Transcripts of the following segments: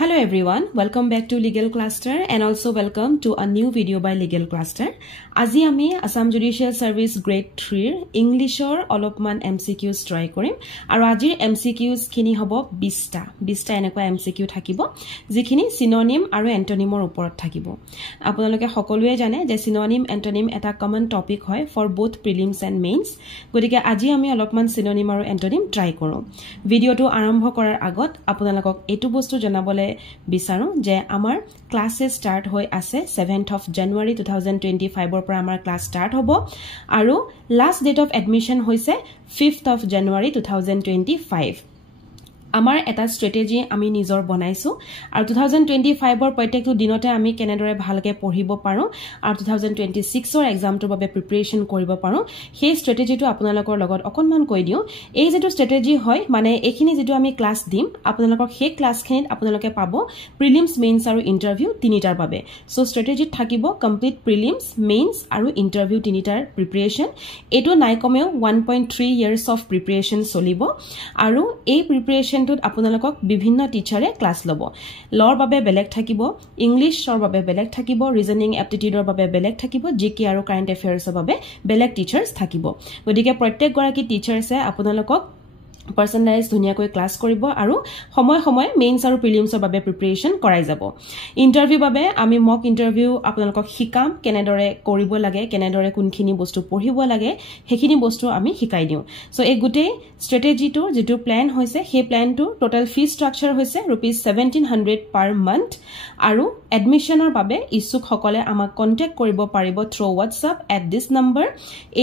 Hello everyone, welcome back to Legal Cluster and also welcome to a new video by Legal Cluster. Aji ami Assam Judicial Service Grade 3 English or Olopman MCQs try korim. Aru ajir MCQs kini hobo 20 enekwa MCQ thakibo jikhini synonym aru antonym or uporot thakibo. Apunaloke hokolue jane je synonym antonym eta common topic hoy for both prelims and mains. Gotike aji ami Olopman synonym aru antonym try koru. Video to arambho korar agot apunalokok etu bostu janabole বিচাৰো যে আমাৰ classes start হৈ আছে 7th of January 2025 ৰ পৰা আমাৰ class start হ'ব আৰু লাষ্ট ডেট অফ এডমিশন হৈছে 5th of January 2025 আমাৰ এটা স্ট্ৰেটেজি আমি নিজৰ বনাইছো আৰু 2025 ৰ প্ৰত্যেকটো দিনতে আমি কেনেদৰে ভালকে পঢ়িব পাৰো আৰু 2026 ৰ এক্সামটোৰ বাবে প্ৰিপাৰেচন কৰিব পাৰো সেই স্ট্ৰেটেজিটো আপোনালোকৰ লগত অকনমান কৈ দিও এই যেটো স্ট্ৰেটেজি হয় মানে এখিনি যেটো আমি ক্লাস দিম আপোনালোকক সেই ক্লাসখিনিত আপোনালোকে পাব প্ৰিলিমছ মেইনছ আৰু ইন্টাৰভিউ তিনিটাৰ বাবে সো স্ট্ৰেটেজিত থাকিব কমপ্লিট প্ৰিলিমছ মেইনছ আৰু ইন্টাৰভিউ তিনিটাৰ প্ৰিপাৰেচন এটো নাই কমেও 1.3 ইয়াৰ্স অফ প্ৰিপাৰেচন চলিব আৰু এই প্ৰিপাৰেচন আপোনালোকক বিভিন্ন টিচাৰে ক্লাস লব লৰ বাবে বেলেগ থাকিব ইংলিশৰ বাবে বেলেগ থাকিব ৰিজনিং এপ্টিটিউডৰ বাবে বেলেগ থাকিব জিকে আৰু কাৰেন্ট এফেয়াৰ্ছৰ বাবে বেলেগ টিচাৰ্স থাকিব গতিকে প্ৰত্যেক গৰাকী টিচাৰ্সে আপোনালোকক personalize ধুনিয়া কৈ ক্লাস কৰিব আৰু সময় সময় মেইনছ আৰু প্ৰিলিমছৰ বাবে প্ৰিপাৰেচন কৰাই যাব ইন্টাৰভিউ বাবে আমি মক ইন্টাৰভিউ আপোনালোকক শিকাম কেনেদৰে কৰিব লাগে কেনেদৰে কোনখিনি বস্তু পঢ়িব লাগে হেখিনি বস্তু আমি শিকাই দিও সো এই গুটে স্ট্ৰেটেজিটো যেটো প্ল্যান হৈছে সেই প্ল্যানটো টোটাল ফি স্ট্ৰাকচাৰ হৈছে ₹1700 per month আৰু এডমিশনৰ বাবে ইচ্ছুক সকলে আমাক কন্টাক্ট কৰিব পাৰিব through WhatsApp at this number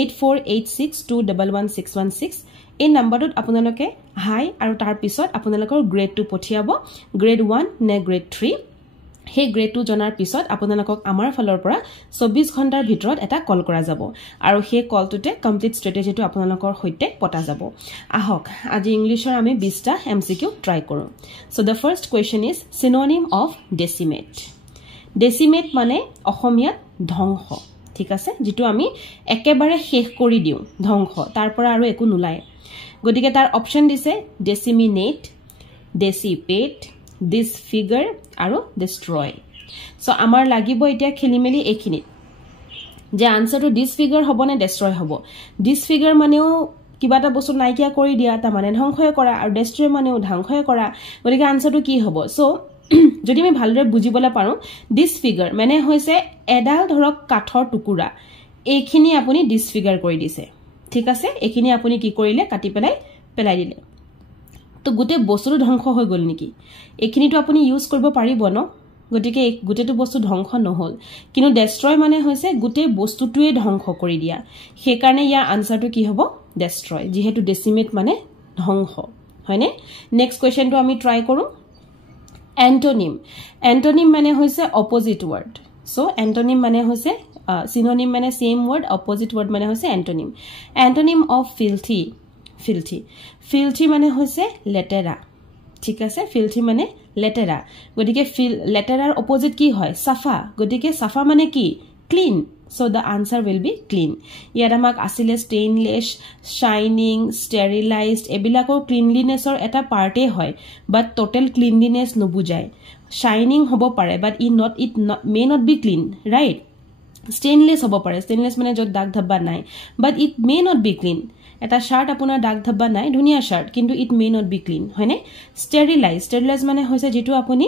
8486211616 এই নম্বৰটোত আপোনালোকে হাই আৰু তাৰ পিছত আপোনালোকৰ গ্ৰেড 2 পঠিয়াব গ্ৰেড 1 নে গ্ৰেড 3 হে গ্ৰেড 2 জনাৰ পিছত আপোনালোকক আমাৰ ফালৰ পৰা 24 ঘণ্টাৰ ভিতৰত এটা কল কৰা যাব আৰু হে কলটোতে কমপ্লিট স্ট্ৰেটেজিটো আপোনালোকৰ হৈতে পটা যাব আহক আজি ইংলিশৰ আমি 20টা এমসিকিউ ট্ৰাই কৰো so the first question is synonym of decimate decimate মানে অসমীয়াত ধ্বংস ঠিক আছে যেটো আমি একেবাৰে শেষ কৰি দিও ধ্বংস তাৰ পৰা আৰু একো নুলাই গতিকে তাৰ অপচন দিছে ডেসিমিনেট ডেসিপেট ডিসফিগাৰ আৰু ডিস্ট্ৰয় সো আমাৰ লাগিব এতিয়া খেলিমেলি এখিনি যে আনসাৰটো ডিসফিগাৰ হ'ব নে ডিস্ট্ৰয় হ'ব ডিসফিগাৰ মানেও কিবা এটা বস্তু নাইকিয়া কৰি দিয়া তা মানে ধ্বংসয় কৰা আৰু ডিস্ট্ৰয় মানেও ধ্বংসয় কৰা গতিকে আনসাৰটো কি হ'ব সো যদি আমি ভালদৰে বুজিবলৈ পাৰো ডিসফিগাৰ মানে হৈছে এডাল ধৰক কাঠৰ টুকুৰা এইখিনি আপুনি ডিসফিগাৰ কৰি দিছে ঠিক আছে এখিনি আপুনি কি কৰিলে কাটি পেলাই দিলে তো গুটে বস্তুটো ধ্বংস হৈ গল নেকি এখিনিটো আপুনি ইউজ কৰিব পাৰিব ন গতিকে গুটেটো বস্তু ধ্বংস নহল কিন্তু ডেস্ট্ৰয় মানে হৈছে গুটে বস্তুটোৱে ধ্বংস কৰি দিয়া সেই কাৰণে ইয়াৰ আনসাৰটো কি হ'ব ডেস্ট্ৰয় যেহেতু ডেসিমেট মানে ধ্বংস হয়নে নেক্সট কোৱেশ্চনটো আমি ট্ৰাই কৰো antonym antonym মানে হৈছে opposite word so antonym মানে হৈছে synonym মানে same word opposite word মানে হৈছে antonym antonym of filthy filthy filthy মানে হৈছে লেতেৰা ঠিক আছে filthy মানে লেতেৰা গতিকে লেতেৰাৰ opposite কি হয় সাফা গতিকে সাফা মানে কি clean so the answer will be clean ইয়াত আমাক আসিলে stainless shining sterilized এবিলাকৰ cleanlinessৰ এটা পাৰ্টে হয় but total cleanliness নবুজায় shining হ'ব পাৰে but it may not be clean right stainless হ'ব পাৰে stainless মানে যত দাগ ধব্বা নাই but it may not be clean এটা শার্ট আপোনাৰ দাগ ধব্বা নাই ধুনিয়া শার্ট কিন্তু it may not be clean হয়নে sterilized মানে হৈছে যেটো আপুনি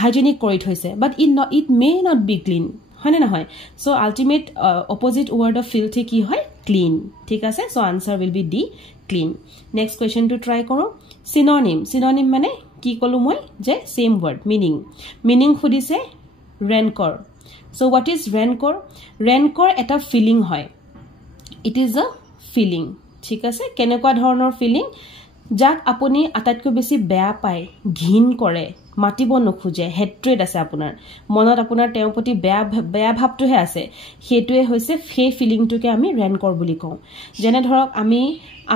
hygienic কৰি থৈছে but it may not be clean হয়নে নহয় so ultimate opposite word of filthy কি হয় ক্লিন ঠিক আছে so answer will be D clean next question to try কৰো সিনোনিম মানে কি কলো মই যে সেম ওয়াৰ্ড মিনিং খুদিছে rancour so what is rancour এটা ফিলিং হয় ইট ইজ আ ফিলিং ঠিক আছে কেনেকুৱা ধৰণৰ ফিলিং যাক আপুনি আটাইতকৈ বেছি বেয়া পায় ঘিন কৰে মাটিব নখুজে হেট্ৰেড আছে আপোনাৰ মনত আপোনাৰ তেওঁৰ প্ৰতি বেয়া ভাৱটোহে আছে হেতুৱে হৈছে ফে ফিলিংটোকে আমি ৰেনকৰ বুলি কওঁ যেনে ধৰক আমি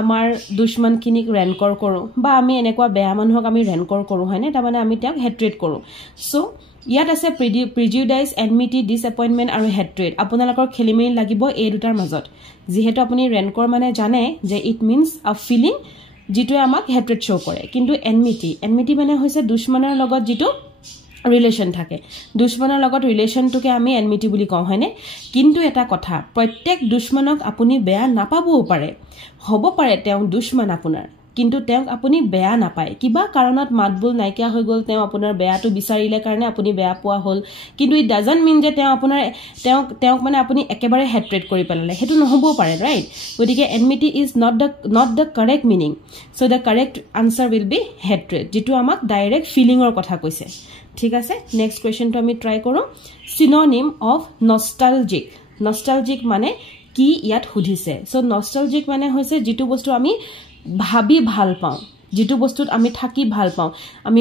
আমাৰ দুশ্মনখিনিক ৰেনকৰ কৰো বা আমি এনেকুৱা বেয়া মানুহক আমি ৰেনকৰ কৰো হয়নে তাৰ মানে আমি তেওঁক হেট্ৰেড কৰো সো ইয়াত আছে প্ৰিজুডাইজ এনমিটি ডিসএপয়েন্টমেন্ট আৰু হেট্ৰেড আপোনালোকৰ খেলিমেলি লাগিব এই দুটাৰ মাজত যেহেতু আপুনি ৰেনকৰ মানে জানে যে ইট মিন্স আ ফিলিং যিটোৱে আমাক হেট্ৰেড শ্ব' কৰে কিন্তু এনমিটি মানে হৈছে দুশ্মনৰ লগত যিটো ৰিলেশ্যন থাকে দুশ্মনৰ লগত ৰিলেশ্যনটোকে আমি এনমিটি বুলি কওঁ হয়নে কিন্তু এটা কথা প্ৰত্যেক দুশ্মনক আপুনি বেয়া নাপাবও পাৰে হ'ব পাৰে তেওঁ দুশ্মন আপোনাৰ কিন্তু তেওঁক আপুনি বেয়া নাপায় কিবা কাৰণত মাতবুল নাইকিয়া হৈ গ'ল তেওঁ আপোনাৰ বেয়াটো বিচাৰিলে কাৰণে আপুনি বেয়া পোৱা হ'ল কিন্তু ইট ডাজন্ট মিন যে তেওঁ আপোনাৰ তেওঁক মানে আপুনি একেবাৰে হেট্ৰেড কৰি পেলালে হেতু নহবও পাৰে ৰাইট গতিকে enmity is not the correct meaning so the correct answer will be hatred যেটো আমাক ডাইৰেক্ট ফিলিংৰ কথা কৈছে ঠিক আছে নেক্সট কোৱেশ্চনটো আমি ট্ৰাই কৰো সিনোনিম অফ নষ্টালজিক মানে কি ইয়াত সুধিছে সো নষ্টালজিক মানে হৈছে যেটো বস্তু আমি ভাবি ভাল পাওঁ যেটো বস্তুত আমি থাকি ভাল পাওঁ আমি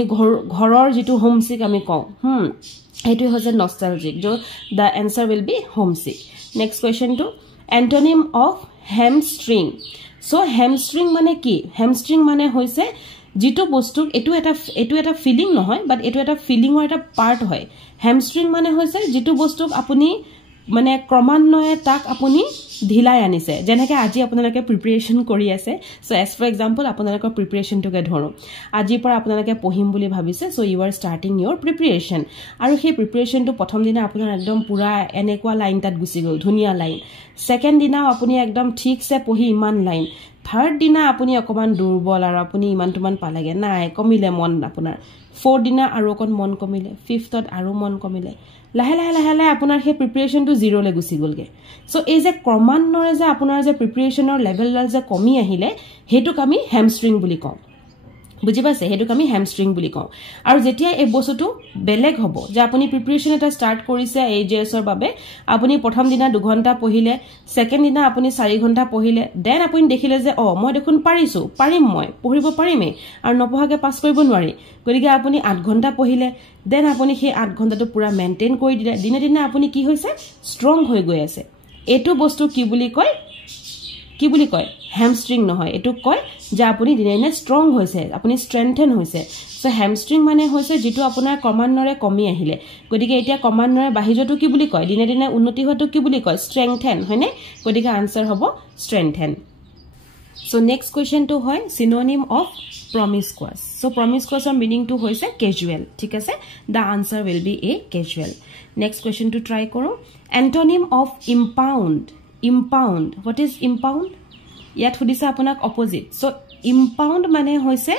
ঘৰৰ যেটো হোমসিক আমি কওঁ এটো হৈছে নষ্টালজিক जो the answer will be homesick next question to antonym of hamstring so hamstring মানে কি hamstring মানে হৈছে যেটো বস্তু এটো এটা ফিলিং নহয় বাট এটো এটা ফিলিংৰ এটা পাৰ্ট হয় hamstring মানে হৈছে যেটো বস্তু আপুনি মানে ক্ৰমান্বয়ে তাক আপুনি ঢিলাই আনিছে যেনেকৈ আজি আপোনালোকে প্ৰিপাৰেচন কৰি আছে সো এজ ফৰ এক্সাম্পল আপোনালোকৰ প্ৰিপাৰেচনটোকে ধৰো আজিৰ পৰা আপোনালোকে পঢ়িম বুলি ভাবিছে so you are starting your preparation আৰু সেই প্ৰিপাৰেচনটো প্ৰথম দিনা আপোনাৰ একদম পুৰা এনেকুৱা লাইন তাত গুচি গ'ল ধুনীয়া লাইন সেকেন্ড দিনাও আপুনি একদম ঠিকছে পঢ়ি ইমান লাইন থাৰ্ড দিনা আপুনি অকমান দুৰ্বল আৰু আপুনি ইমানটোমান পালেগে নাই কমিলে মন আপোনাৰ ফ'ৰ্থ দিনা আৰু অকন মন কমিলে ফিফথত আৰু মন কমিলে লাহে আপোনাৰ সেই প্ৰিপাৰেচনটো জিৰ' লে গুচি গ'লগে সো এই যে ক্ৰমান্বয়ে যে আপোনাৰ যে প্ৰিপাৰেচনৰ লেভেলডাল যে কমি আহিলে হেতুক আমি হ্যামষ্ট্ৰিং বুলি কওঁ বুজি পাইছে হেতুক আমি হ্যামষ্ট্ৰিং বুলি কওঁ আৰু যেতিয়া এই বস্তুটো বেলেগ হ'ব যে আপুনি প্ৰিপাৰেচন এটা ষ্টাৰ্ট কৰিছে এইজএছৰ বাবে আপুনি প্ৰথম দিনা 2 ঘণ্টা পঢ়িলে সেকেন্ড দিনা আপুনি 4 ঘণ্টা পঢ়িলে দেন আপুনি দেখিলে যে মই দেখোন পাৰিম মই পঢ়িব পাৰিমে আৰু নপঢ়াকে পাছ কৰিব নোৱাৰি গতিকে আপুনি 8 ঘণ্টা পঢ়িলে দেন আপুনি সেই 8 ঘণ্টাটো পুৰা মেইনটেইন কৰি দিলে দিনে দিনে আপুনি কি হৈছে ষ্ট্ৰং হৈ গৈ আছে এটো বস্তু কি বুলি কয় হ্যামষ্ট্ৰিং নহয় এটো কয় যে আপুনি দিনে দিনে ষ্ট্ৰং হৈছে আপুনি ষ্ট্ৰেংথেন হৈছে সো হ্যামষ্ট্ৰিং মানে হৈছে যেটো আপোনাৰ ক্ৰমান্বয়ে কমি আহিলে গতিকে এতিয়া ক্ৰমান্বয়ে বাহিৰটো কি বুলি কয় দিনে দিনে উন্নতি হোৱাটো কি বুলি কয় ষ্ট্ৰেংথেন হয়নে গতিকে আনসাৰ হ'ব ষ্ট্ৰেংথেন সো নেক্সট কোৱেশ্চন টো হয় synonym of promiscuous so promiscuous or meaning to hoise casual ঠিক আছে the answer will be a casual next question to try koro antonym of impound what is impound ইয়াত সুধিছে আপোনাক opposite so impound মানে হৈছে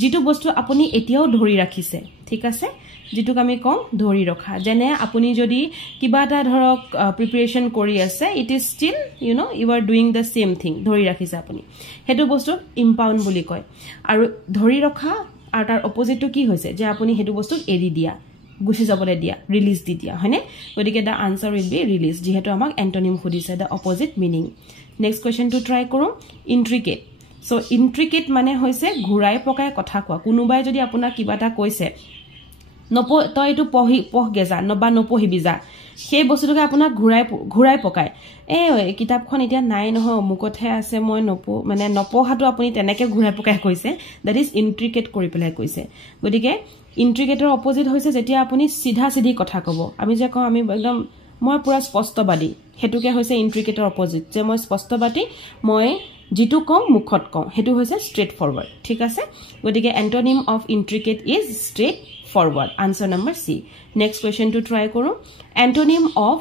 যেটো বস্তু আপুনি এতিয়াও ধৰি ৰাখিছে ঠিক আছে যেটো আমি কওঁ ধৰি ৰখা যেনে আপুনি যদি কিবা এটা ধৰক প্ৰিপাৰেচন কৰি আছে it is still you are doing the same thing ধৰি ৰাখিছে আপুনি হেতু বস্তু impound বুলি কয় আৰু ধৰি ৰখা আৰু তাৰ অপোজিটটো কি হৈছে যে আপুনি হেতু বস্তু এৰি দিয়া গুছি যাবলৈ দিয়া ৰিলিজ দি দিয়া হয়নে গতিকে the answer will be release যেহেতু আমাক এন্টোনিম খুদিছে the opposite meaning next question to try কৰো ইন্ট্ৰিকেট সো ইন্ট্ৰিকেট মানে হৈছে ঘুৰাই পকাই কথা কোৱা কোনোবাই যদি আপোনাক কিবা এটা কৈছে তই এটো পঢ়গে যা নবা নপঢ়িবি যা সেই বস্তুটোকে আপোনাক ঘুৰাই পকায় কিতাপখন এতিয়া নাই নহয় মুকতহে আছে মই মানে নপঢ়াটো আপুনি তেনেকে ঘুৰাই পকাই কৈছে দ্যাট ইজ ইন্ট্ৰিকেট কৰি পেলাই কৈছে গতিকে ইন্ট্ৰিকেটৰ অপোজিট হৈছে যেতিয়া আপুনি সিধা কথা কব আমি যে কওঁ আমি একদম মই পুৰা স্পষ্টবাদী হেতুকে হৈছে ইন্ট্ৰিকেটৰ অপোজিট যে মই স্পষ্টবাদী মই যেটো কম মুখত কওঁ হেতু হৈছে স্ট্ৰেট ফৰৱাৰ্ড ঠিক আছে গতিকে antonym of intricate is straight forward answer number C next question to try koro antonym of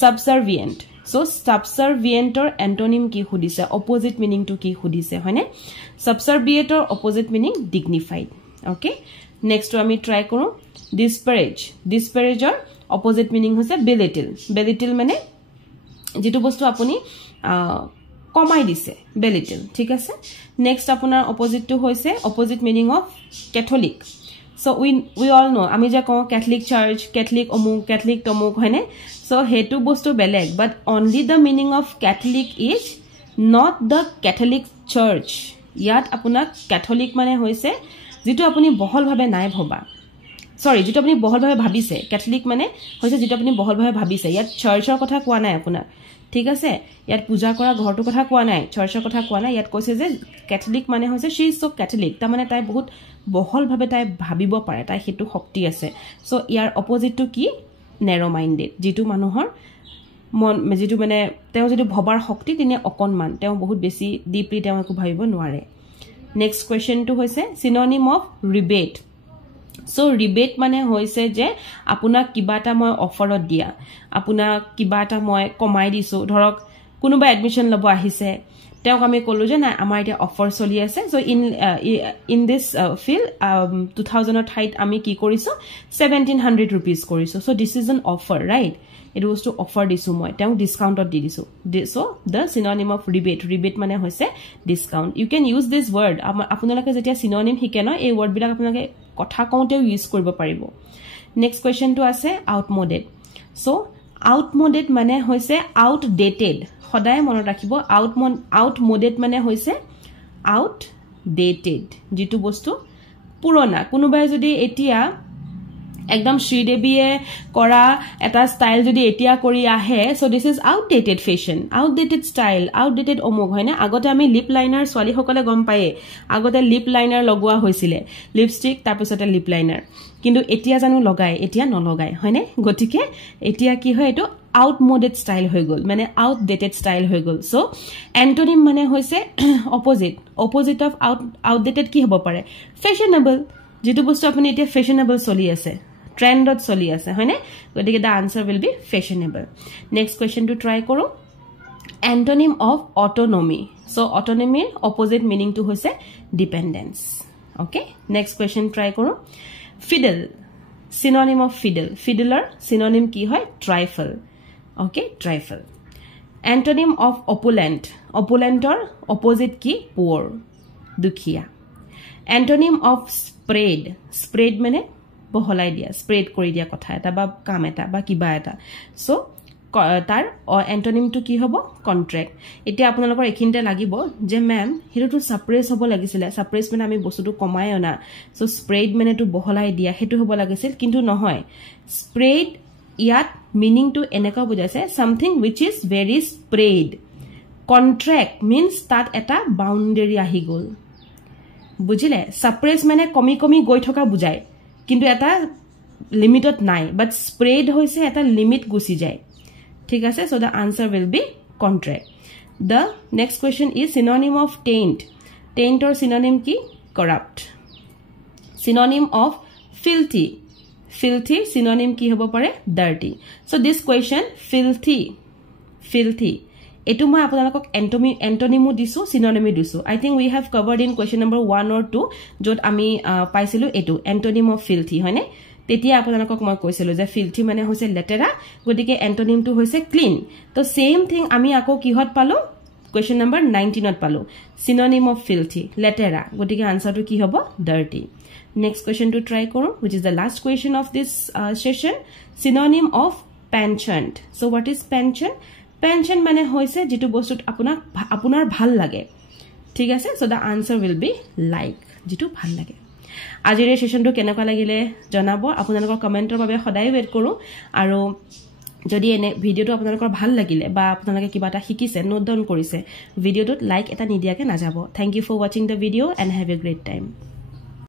subservient so subservient or antonym ki khudise opposite meaning to ki khudise hoine subservient or opposite meaning dignified okay next to ami try koro disparage or opposite meaning hoise belittle mane jetu bostu apuni কমাই দিছে belittle ঠিক আছে next আপোনাৰ opposite to hoise opposite meaning of catholic so we all know আমি যে কওঁ catholic church catholic omuk catholic tomuk হয়নে so হেতু বস্তু বেলেগ but only the meaning of catholic is not the catholic church ইয়াত আপোনাক catholic মানে হৈছে যেটো আপুনি বহলভাৱে নাই ভবা সৰি যেটো আপুনি বহলভাৱে ভাবিছে catholic মানে হৈছে যেটো আপুনি বহলভাৱে ভাবিছে ইয়াত চাৰ্চৰ কথা কোৱা নাই আপোনাক ঠিক আছে ইয়াত পূজা কৰা ঘৰটো কথা কোৱা নাই চাৰ্চৰ কথা কোৱা নাই ইয়াত কৈছে যে catholic মানে হৈছে she is so catholic তা মানে তাই বহুত বহলভাৱে তাই ভাবিব পাৰে তাই হেতু শক্তি আছে সো ইয়াৰ অপোজিটটো কি নেৰো মাইন্ডেড যেটো মানুহৰ মন যেটো মানে তেওঁ যেটো ভবাৰ শক্তি তিনে অকনমান তেওঁ বহুত বেছি ডিপলি তেওঁ একো ভাবিব নোৱাৰে নেক্সট কোৱেশ্চনটো হৈছে synonym of rebate so rebate মানে হৈছে যে আপোনাক কিবা এটা মই অফাৰত দিয়া আপোনাক কিবা এটা মই কমাই দিছো ধৰক কোনোবা এডমিশন লব আহিছে তেওঁক আমি কলো যে না আমাৰ এটা অফাৰ চলি আছে সো ইন দিস ফিল্ড 2000 ৰ ঠাইত আমি কি কৰিছো 1700 rupees কৰিছো so this is an offer right it was to offer disu moi tang discount ot di disu so the synonym of rebate mane hoise discount you can use this word apunalake jetia synonym hikeno ei word bilak apunalake kotha koute use koribo paribo next question to ase outmoded so outmoded mane hoise outdated hoday monot rakhibo outmoded mane hoise outdated jitu bostu purona kunubai jodi etia একদম শ্ৰীদেৱীয়ে কৰা এটা style যদি এতিয়া কৰি আহে so this is outdated fashion outdated style outdated অমুক হয় না আগতে আমি লিপ লাইনাৰ ছোৱালী সকলে গম পায়ে আগতে লিপ লাইনাৰ লগোৱা হৈছিল লিপষ্টিক তাৰপিছতে লিপ লাইনাৰ কিন্তু এতিয়া জানো লগাই এতিয়া নলগাই হয় না গতিকে এতিয়া কি হয় এটো আউটমোডেড ষ্টাইল হৈ গল মানে আউটডেটেড ষ্টাইল হৈ গল সো এন্টোনিম মানে হৈছে অপোজিট অফ আউটডেটেড কি হ'ব পাৰে ফ্যাশনেবল যেটো বস্তু আপুনি এতিয়া ফ্যাশনেবল চলি আছে trendot choli ase hoine gotike the answer will be fashionable next question to try koro antonym of autonomy so autonomy opposite meaning to hoise dependence okay next question try koro fiddle synonym of fiddler synonym ki hoy trifle okay trifle antonym of opulent or opposite ki poor dukhiya antonym of spread mane বহলাই দিয়া spread কৰি দিয়া কথা এটা বা কাম এটা বা কিবা এটা সো তাৰ এন্টোনিমটো কি হ'ব কন্ট্ৰাক্ট এতিয়া আপোনালোকৰ এখিনতে লাগিব যে ম্যাম হিৰোটো সাপ্ৰেস হ'ব লাগিছিল সাপ্ৰেস মানে আমি বস্তুটো কমাই অনা সো স্প্রেড মানে তো বহলাই দিয়া হেতু হ'ব লাগিছিল কিন্তু নহয় স্প্রেড ইয়াত মিনিংটো এনেকা বুজাইছে something which is very spread contract means তাত এটা বাউন্ডাৰী আহি গল বুজিলে সাপ্ৰেস মানে কমি গৈ থকা বুজায় কিন্তু এটা লিমিটত নাই বাট স্প্রেড হৈছে এটা লিমিট গুছি যায় ঠিক আছে so the answer will be contract the next question is synonym of taint or synonym ki corrupt synonym of filthy synonym ki hobo pare dirty so this question filthy etu মই আপোনালোকক এন্টোনিমো দিছো সিনোনিমো দিছো I think we have covered in question number 1 or 2 যত আমি পাইছিলো এটো antonym of filthy হয়নে তেতিয়া আপোনালোকক মই কৈছিলো যে filthy মানে হৈছে লেটেৰা গতিকে এন্টোনিমটো হৈছে ক্লিন তো সেম থিং আমি আকৌ কিহত পালো question number 19 ত পালো synonym of filthy লেটেৰা গতিকে আনসাৰটো কি হ'ব dirty next question to try কৰো which is the last question of this session synonym of penchant so what is penchant মানে হৈছে যেটো বস্তুত আপোনাৰ ভাল লাগে ঠিক আছে so the answer will be like যেটো ভাল লাগে আজিৰ এই সেশনটো কেনেকুৱা লাগিলে জনাব আপোনালোকৰ কমেন্টৰ বাবে সদায় ওয়েট কৰো আৰু যদি এনে ভিডিওটো আপোনালোকৰ ভাল লাগিলে বা আপোনালোকে কিবা এটা শিকিছে নোট ডাউন কৰিছে ভিডিওটোত লাইক এটা নিদিয়াকে না যাব thank you for watching the video and have a great time